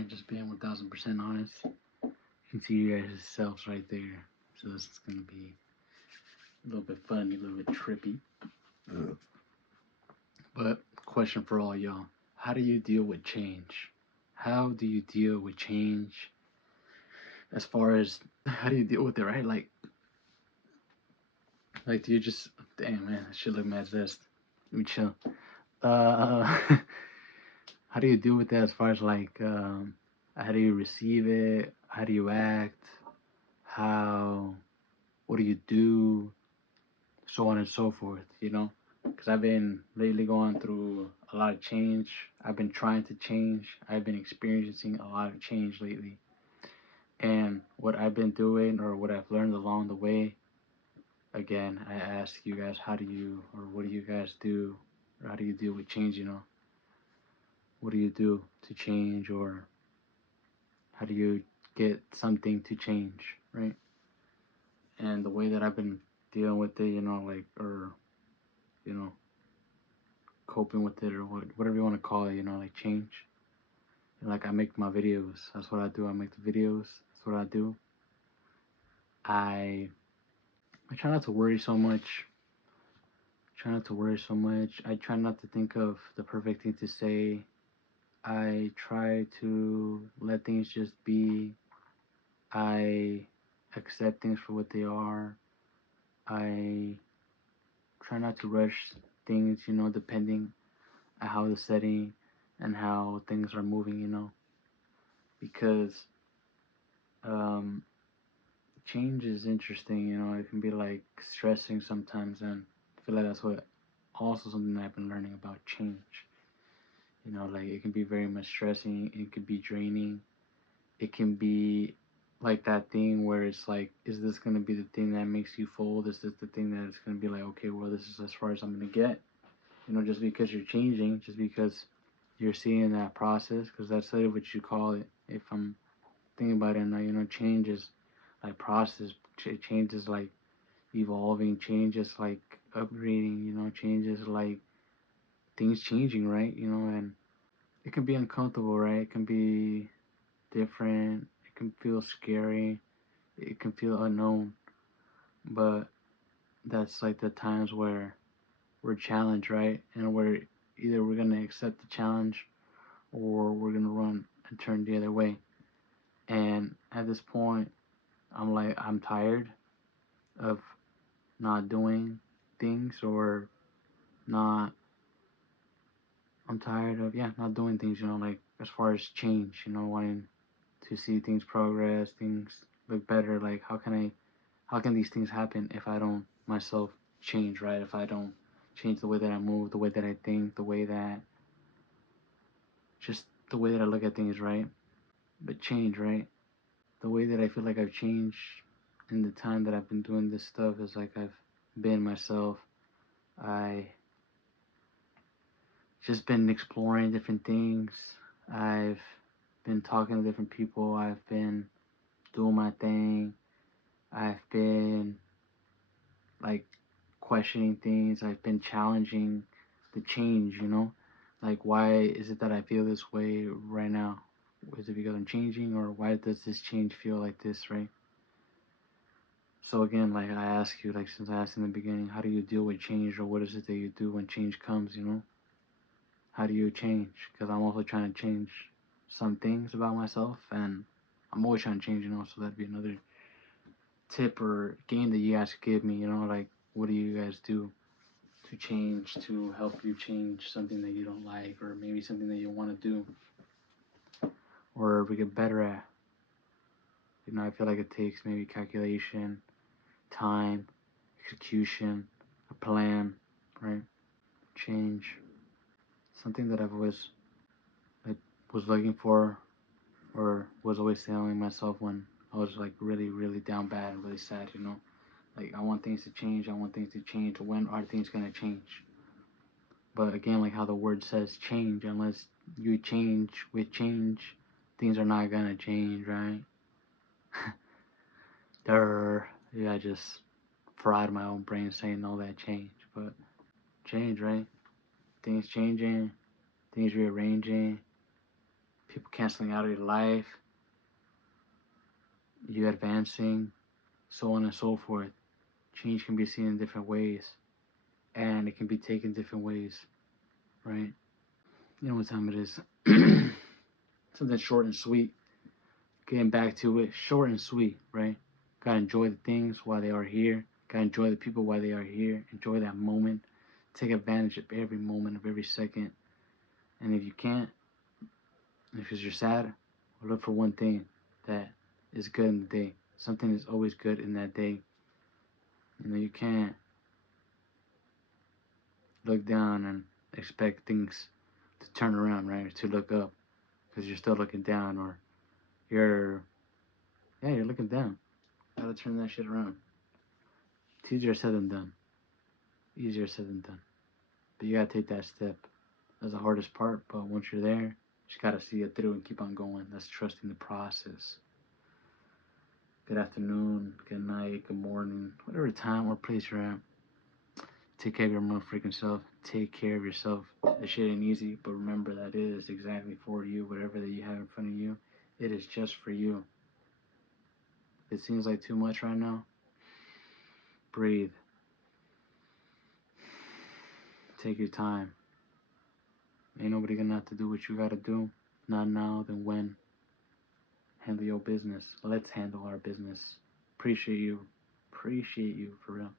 right? Just being 1000% honest. You can see you guys' selves right there. So this is gonna be a little bit funny, a little bit trippy. But question for all y'all: how do you deal with change? How do you deal with change? As far as how do you deal with it, right? Like do you just damn man, I should look mad zest. Let me chill. Uh, how do you deal with that? As far as how do you receive it? How do you act? How what do you do? So on and so forth, you know? Because I've been lately going through a lot of change. I've been trying to change. I've been experiencing a lot of change lately. And what I've been doing or what I've learned along the way, again, I ask you guys, how do you or what do you guys do? Or how do you deal with change, you know? What do you do to change or how do you get something to change, right? And the way that I've been dealing with it, you know, you know, coping with it or whatever you want to call it, you know, like change. And like I make my videos. That's what I do. I make the videos. That's what I do. I I try not to worry so much. Try not to worry so much. I try not to think of the perfect thing to say. I try to let things just be. I accept things for what they are. I try not to rush things, you know, depending on how the setting and how things are moving, you know, because um, change is interesting, you know, it can be like stressing sometimes, and I feel like that's what also something that I've been learning about change. You know, like it can be very much stressing, it could be draining, it can be like that thing where it's like, is this gonna be the thing that makes you fold? Is this the thing that is gonna be like, okay, well, this is as far as I'm gonna get? You know, just because you're changing, just because you're seeing that process, because that's like what you call it. If I'm thinking about it now, you know, change is like process, change is like evolving, change is like upgrading, you know, change is like things changing, right? You know, and it can be uncomfortable, right? It can be different, it can feel scary, it can feel unknown, but that's like the times where we're challenged, right? And we're gonna accept the challenge or we're gonna run and turn the other way. And at this point, I'm tired of not doing things or not. I'm tired of not doing things. You know, like as far as change. You know, wanting to see things progress, things look better. Like how can these things happen if I don't myself change, right? If I don't change the way that I move, the way that I think, just the way that I look at things, right? But change, right? The way that I feel like I've changed in the time that I've been doing this stuff is like I've been myself. I just been exploring different things. I've been talking to different people. I've been doing my thing. I've been like questioning things. I've been challenging the change, you know? Like, why is it that I feel this way right now? Is it because I'm changing, or why does this change feel like this, right? So again, like I ask you, like since I asked in the beginning, how do you deal with change, or what is it that you do when change comes? You know, how do you change? Because I'm also trying to change some things about myself, and I'm always trying to change. You know, so that'd be another tip or game that you guys could give me. You know, like what do you guys do to change to help you change something that you don't like, or maybe something that you want to do, or we get better at. You know, I feel like it takes maybe calculation, time, execution, a plan, right? Change. Something that I've always like was looking for or was always telling myself when I was like really down bad and really sad, you know? Like I want things to change, I want things to change. When are things gonna change? But again, like how the word says change, unless you change with change, things are not gonna change, right? Durr. Yeah, I just fried my own brain saying all that change. But change, right? Things changing, things rearranging, people canceling out of your life, you advancing, so on and so forth. Change can be seen in different ways, and it can be taken different ways, right? You know what time it is. Something short and sweet. Getting back to it, short and sweet, right? Gotta enjoy the things while they are here. Gotta enjoy the people while they are here. Enjoy that moment. Take advantage of every moment, of every second. And if you can't, because you're sad, look for one thing that is good in the day. Something is always good in that day. You can't look down and expect things to turn around, right? Or to look up because you're still looking down, or you're, yeah, you're looking down. Gotta turn that shit around. It's easier said than done. Easier said than done. But you gotta take that step. That's the hardest part, but once you're there, you just gotta see it through and keep on going. That's trusting the process. Good afternoon, good night, good morning, whatever time or place you're at. Take care of your motherfucking self. Take care of yourself. This shit ain't easy, but remember that it is exactly for you. Whatever that you have in front of you, it is just for you. If it seems like too much right now, breathe. Take your time. Ain't nobody gonna have to do what you gotta do. Not now, then when? Handle your business. Let's handle our business. Appreciate you. Appreciate you for real.